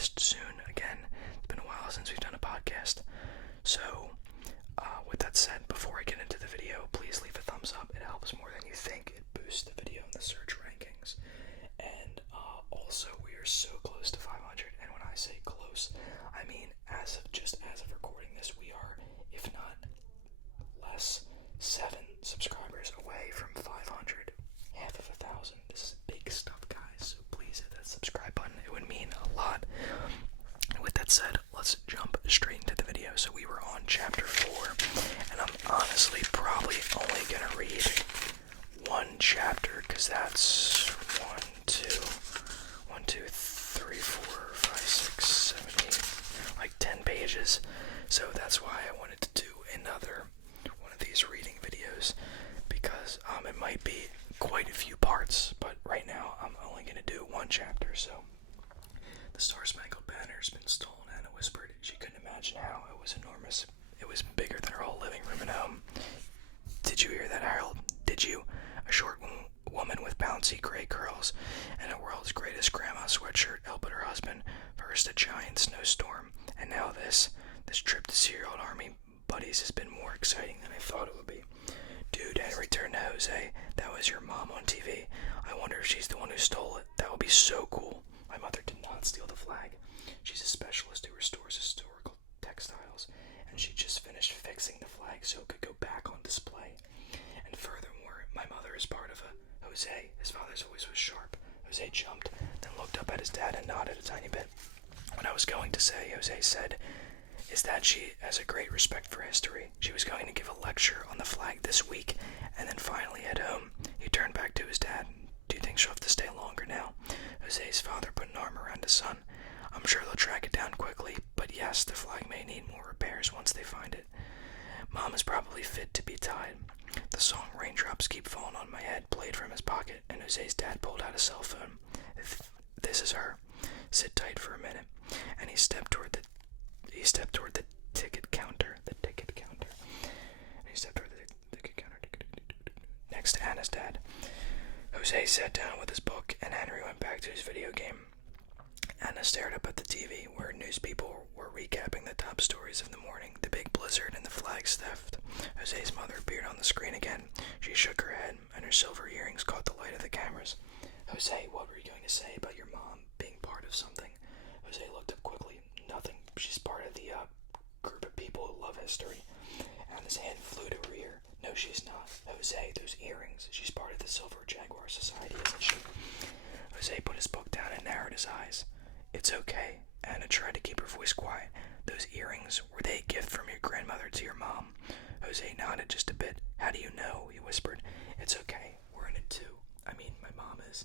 podcast soon. Again, it's been a while since we've done a podcast. So, with that said, before I get into the video, please leave a thumbs up. It helps more than you think. It boosts the video in the search rankings. And also, we are so close to 500. And when I say close, I mean as of recording this, we are, if not less, 7 subscribers away from 500. Half of 1,000. This is big stuff, guys. So please hit that subscribe button. It would mean a lot. And with that said, let's jump straight into the video. So we were on chapter 4, and I'm honestly probably only gonna read one chapter, because that's 10 pages. So that's why I wanted to do another one of these reading videos, because it might be quite a few parts, but right now I'm only gonna do one chapter. So the Star-Spangled Banner's been stolen, Anna whispered. She couldn't imagine how. It was enormous. It was bigger than her whole living room and home. Did you hear that, Harold? Did you? A short woman with bouncy gray curls and a world's greatest grandma sweatshirt elbowed her husband. First a giant snowstorm, and now this. This trip to see your old army buddies has been more exciting than I thought it would be. Dude, Henry turned to Jose. That was your mom on TV. I wonder if she's the one who stole it. That would be so cool. My mother did not steal the flag. She's a specialist who restores historical textiles, and she just finished fixing the flag so it could go back on display. And furthermore, my mother is part of a... Jose, his father's voice was sharp. Jose jumped, then looked up at his dad and nodded a tiny bit. What I was going to say, Jose said, is that she has a great respect for history. She was going to give a lecture on the flag this week, and then finally head home. He turned back to his dad. Do you think she'll have to stay longer now? Jose's father put an arm around his son. I'm sure they'll track it down quickly, but yes, the flag may need more repairs once they find it. Mom is probably fit to be tied. The song Raindrops Keep Falling on My Head played from his pocket, and Jose's dad pulled out a cell phone. This is her. Sit tight for a minute. And he stepped toward the ticket counter. Next to Anna's dad. Jose sat down with his book, and Henry went back to his video game. Anna stared up at the TV, where news people were recapping the top stories of the morning, the big blizzard and the flag's theft. Jose's mother appeared on the screen again. She shook her head, and her silver earrings caught the light of the cameras. Jose, what were you going to say about your mom being part of something? Jose looked up quickly. Nothing. She's part of the group of people who love history. Anna's hand flew to her ear. No, she's not. Jose, those earrings. She's part of the Silver Jaguar Society, isn't she? Jose put his book down and narrowed his eyes. It's okay. Anna tried to keep her voice quiet. Those earrings, were they a gift from your grandmother to your mom? Jose nodded just a bit. How do you know? He whispered. It's okay. We're in it too. I mean, my mom is.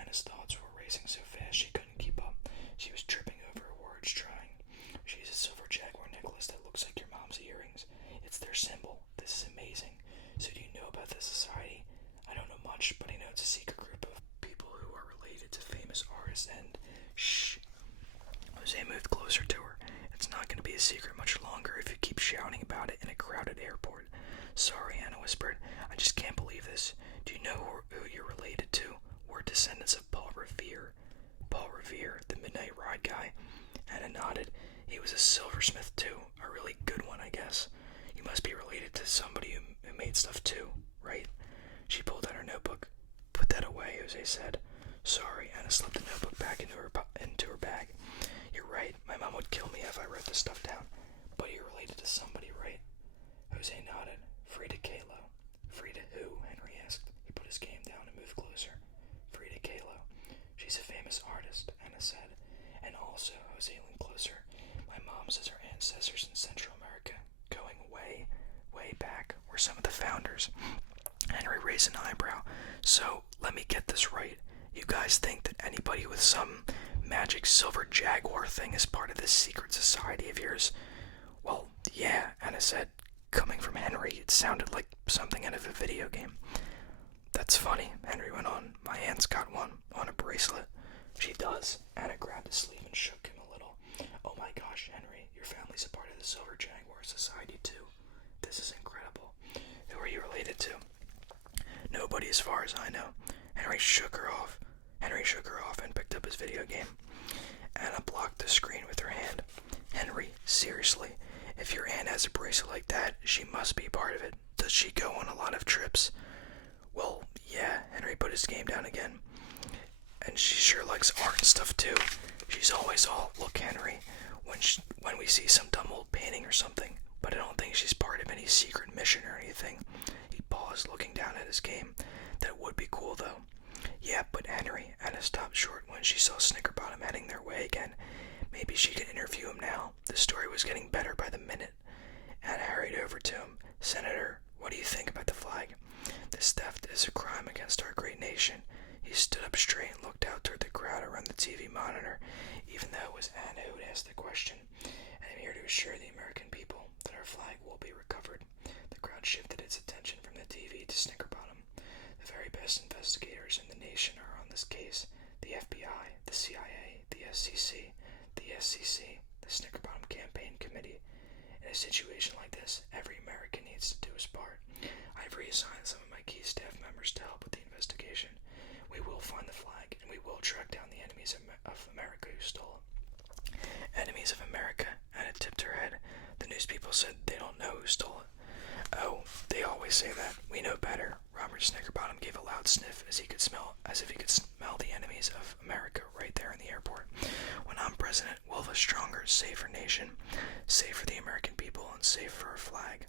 Anna's thoughts were racing so fast she couldn't keep up. She was tripping over her words, trying. She's a Silver Jaguar necklace that looks like your mom's earrings. It's their symbol. This is amazing. So do you know about this society? I don't know much, but I know it's a secret group of people who are related to famous artists and... Shh. Jose moved closer to her. It's not going to be a secret much longer if you keep shouting about it in a crowded airport. Sorry, Anna whispered. I just can't believe this. Do you know who you're related to? We're descendants of Paul Revere. Paul Revere, the Midnight Ride guy. Anna nodded. He was a silversmith too. A really good one, I guess. You must be related to somebody who made stuff too, right? She pulled out her notebook. Put that away, Jose said. Sorry, Anna slipped the notebook back into her bag. You're right. My mom would kill me if I wrote this stuff down. But you're related to somebody, right? Jose nodded. Frida Kahlo. Frida who? Henry asked. He put his game down and moved closer. Frida Kahlo. She's a famous artist, Anna said. And also, Jose leaned closer. My mom says her ancestors in Central America, going way, way back, were some of the founders. Henry raised an eyebrow. So, let me get this right. You guys think that anybody with some magic Silver Jaguar thing is part of this secret society of yours? Well, yeah, Anna said. Coming from Henry, it sounded like something out of a video game. That's funny, Henry went on. My aunt's got one, on a bracelet. She does. Anna grabbed his sleeve and shook him a little. Oh my gosh, Henry, your family's a part of the Silver Jaguar Society too. This is incredible. Who are you related to? Nobody as far as I know. Henry shook her off and picked up his video game. Anna blocked the screen with her hand. Henry, seriously, if your aunt has a bracelet like that, she must be part of it. Does she go on a lot of trips? Well, yeah, Henry put his game down again. And she sure likes art and stuff too. She's always all, look, Henry, when we see some dumb old painting or something, but I don't think she's part of any secret mission or anything. He paused, looking down at his game. That would be cool, though. Yeah, but Henry, Anna stopped short when she saw Snickerbottom heading their way again. Maybe she could interview him now. The story was getting better by the minute. Anna hurried over to him. Senator, what do you think about the flag? This theft is a crime against our great nation. He stood up straight and looked out toward the crowd around the TV monitor, even though it was Anna who had asked the question. And I'm here to assure the American people that our flag will be recovered. The crowd shifted its attention from the TV to Snickerbottom. The very best investigators in the nation are on this case. The FBI, the CIA, the SEC, the SEC, the Snickerbottom Campaign Committee. In a situation like this, every American needs to do his part. I've reassigned some of my key staff members to help with the investigation. We will find the flag, and we will track down the enemies of America who stole it. Enemies of America? Anna tipped her head. The news people said they don't know who stole it. Oh, they always say that. We know better. Robert Snickerbottom gave a loud sniff as if he could smell the enemies of America right there in the airport. When I'm president, we'll have a stronger, safer nation. Safe for the American people and safe for our flag.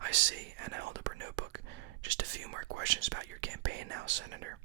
I see, Anna held up her notebook. Just a few more questions about your campaign now, Senator.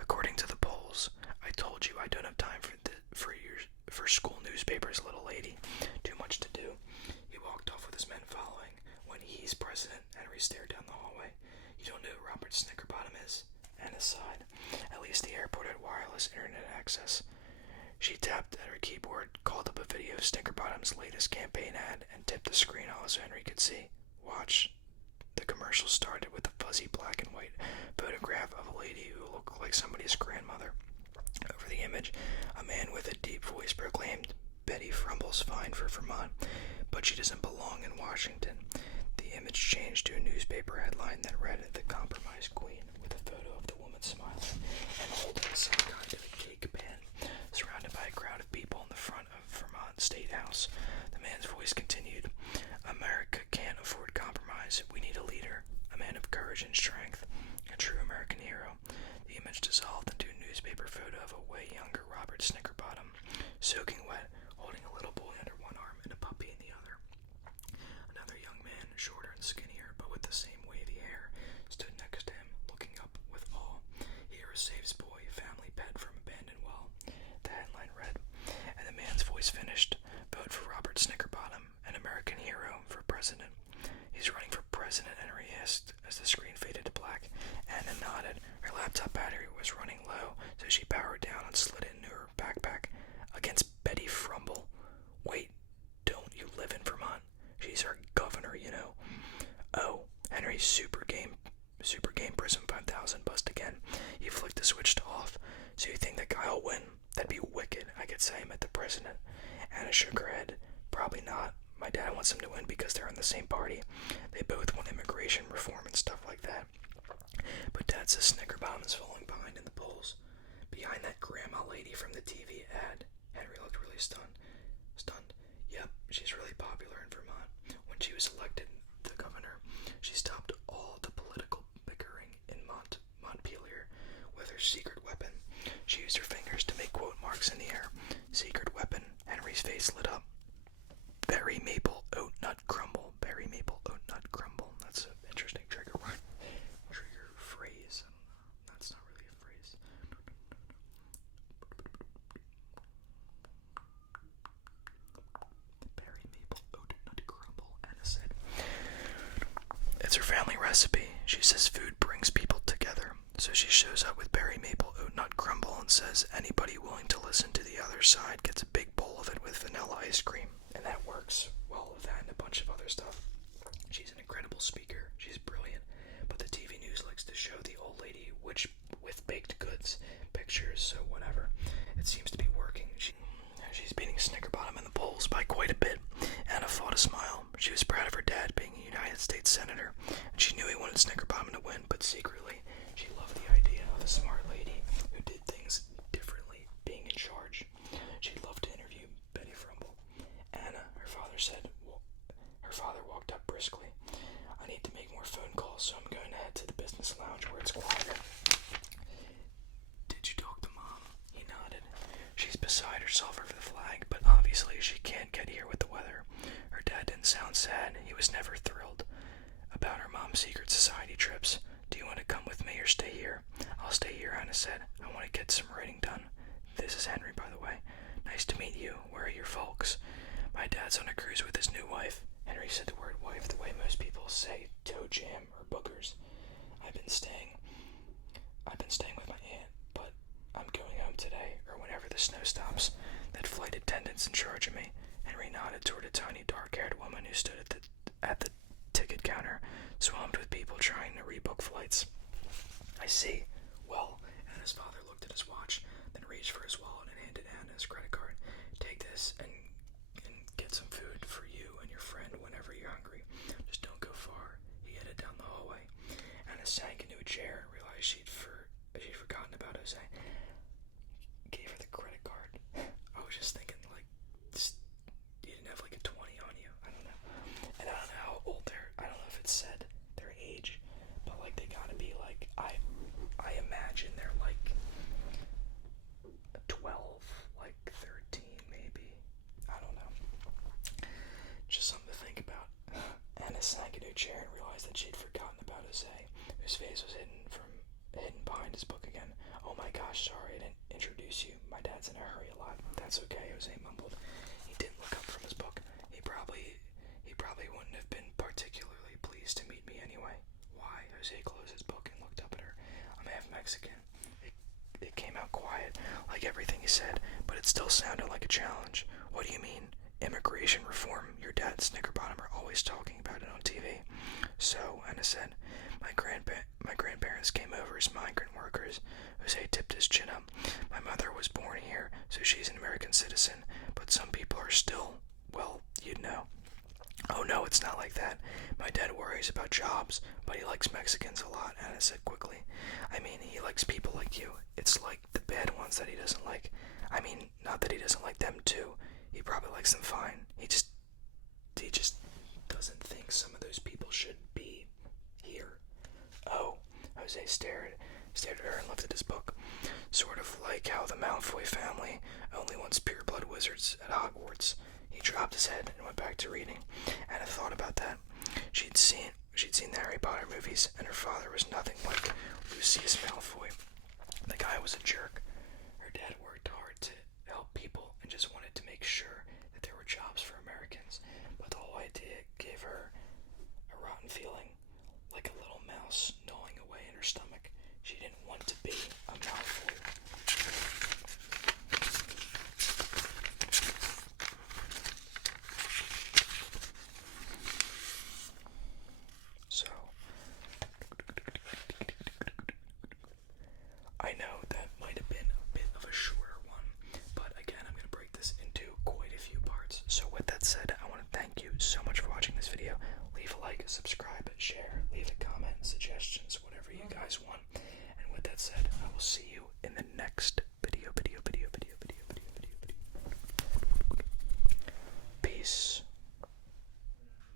According to the polls, I told you I don't have time for school newspapers, little lady. Too much to do. He walked off with his men following. When he's president, Henry stared down the hallway. You don't know who Robert Snickerbottom is? Anna sighed. At least the airport had wireless internet access. She tapped at her keyboard, called up a video of Snickerbottom's latest campaign ad, and tipped the screen all so Henry could see. Watch. The commercial started with a fuzzy black and white photograph of a lady who looked like somebody's grandmother. Over the image, a man with a deep voice proclaimed, Betty Frumble's fine for Vermont, but she doesn't belong in Washington. The image changed to a newspaper headline that read, The Compromised Queen, with a photo of the woman smiling and holding some kind of a cake pan, surrounded by a crowd of people in the front of Vermont State House. The man's voice continued, America can't afford compromise. We need a leader, a man of courage and strength, a true American hero. The image dissolved into a newspaper photo of a way younger Robert Snickerbottom, soaking wet, holding a little boy under one arm and a puppy in the other. Another young man, shorter and skinnier, but with the same wavy hair, stood next to him, looking up with awe. Hero saves boy, family pet from abandoned well. The headline read, and the man's voice finished, Vote for Robert Snickerbottom, an American hero, for president. He's running for president, Henry asked as the screen faded to black. Anna nodded. Her laptop battery was running low, so she powered down and slid it into her backpack. Against Betty Frumble. Wait, don't you live in Vermont? She's our governor, you know. Oh, Henry's Super Game Prism 5000 buzzed again. He flicked the switch to off. So you think that guy will win? That'd be wicked. I could say I met the president. Anna shook her head. Probably not. My dad wants him to win because they're in the same party. They both want immigration reform and stuff like that. But Dad says Snickerbottom is falling behind in the polls. Behind that grandma lady from the TV ad. Henry looked really stunned. Yep, she's really popular in Vermont. When she was elected the governor, she stopped all the political bickering in Montpelier with her secret weapon. She used her fingers to make quote marks in the air. Secret weapon. Henry's face lit up. Berry maple oat nut crumble. Berry maple oat nut crumble. That's an interesting trigger phrase. That's not really a phrase. Berry maple oat nut crumble, Anna said. It's her family recipe. She says food brings people together. So she shows up with berry maple oat nut crumble and says anybody willing to listen to the other side gets a big bowl of it with vanilla ice cream. And that works well with that and a bunch of other stuff. She's an incredible speaker. She's brilliant. But the TV news likes to show the old lady with baked goods pictures, so whatever. It seems to be working. She's beating Snickerbottom in the polls by quite a bit. Anna fought a smile. She was proud of her dad being a United States Senator, and she knew he wanted Snickerbottom to win, but secretly, she loved the idea of a smart lady who did things differently being in charge. She'd love to interview briskly. I need to make more phone calls, so I'm going to head to the business lounge where it's quieter. Did you talk to Mom? He nodded. She's beside herself over the flag, but obviously she can't get here with the weather. Her dad didn't sound sad. He was never thrilled about her mom's secret society trips. Do you want to come with me or stay here? I'll stay here, Anna said. I want to get some writing done. This is Henry, by the way. Nice to meet you. Where are your folks? My dad's on a cruise with his new wife. Henry said the word wife the way most people say toe jam or boogers. I've been staying with my aunt, but I'm going home today, or whenever the snow stops. That flight attendant's in charge of me. Henry nodded toward a tiny dark-haired woman who stood at the ticket counter, swamped with people trying to rebook flights. I see. Well, Anna's father looked at his watch, then reached for his wallet and handed Anna his credit card. Take this and get some food for you and your friend whenever you're hungry. Just don't go far. He headed down the hallway. Anna sank into a chair and realized she'd forgotten about Jose. Gave her the credit card. I was just thinking, like, you didn't have like a 20 on you. I don't know. And I don't know how old I don't know if it said their age, but like they gotta be like, I imagine they're like 12, like 13 maybe. I don't know. Just something to think about. Anna sank into a chair and realized that she'd forgotten about Jose, whose face was hidden behind his book again. Oh my gosh, sorry I didn't introduce you. My dad's in a hurry a lot. That's okay, Jose mumbled. He didn't look up from his book. He probably wouldn't have been particularly pleased to meet me anyway. Why? Jose closed his book and looked up at her. I'm half Mexican. It came out quiet, like everything he said, but it still sounded like a challenge. What do you mean? Immigration reform. Your dad and Snickerbottom are always talking about it on TV. So, Anna said, my grandparents came over as migrant workers. Jose tipped his chin up. My mother was born here, so she's an American citizen, but some people are still, well, you'd know. Oh no, it's not like that. My dad worries about jobs, but he likes Mexicans a lot, Anna said quickly. I mean, he likes people like you. It's like the bad ones that he doesn't like. I mean, not that he doesn't like them too. He probably likes them fine. He just doesn't think some of those people should be here. Oh, Jose stared at her and lifted his book. Sort of like how the Malfoy family only wants pure-blood wizards at Hogwarts. He dropped his head and went back to reading. Anna thought about that. She'd seen the Harry Potter movies, and her father was nothing like Lucius Malfoy. The guy was a jerk.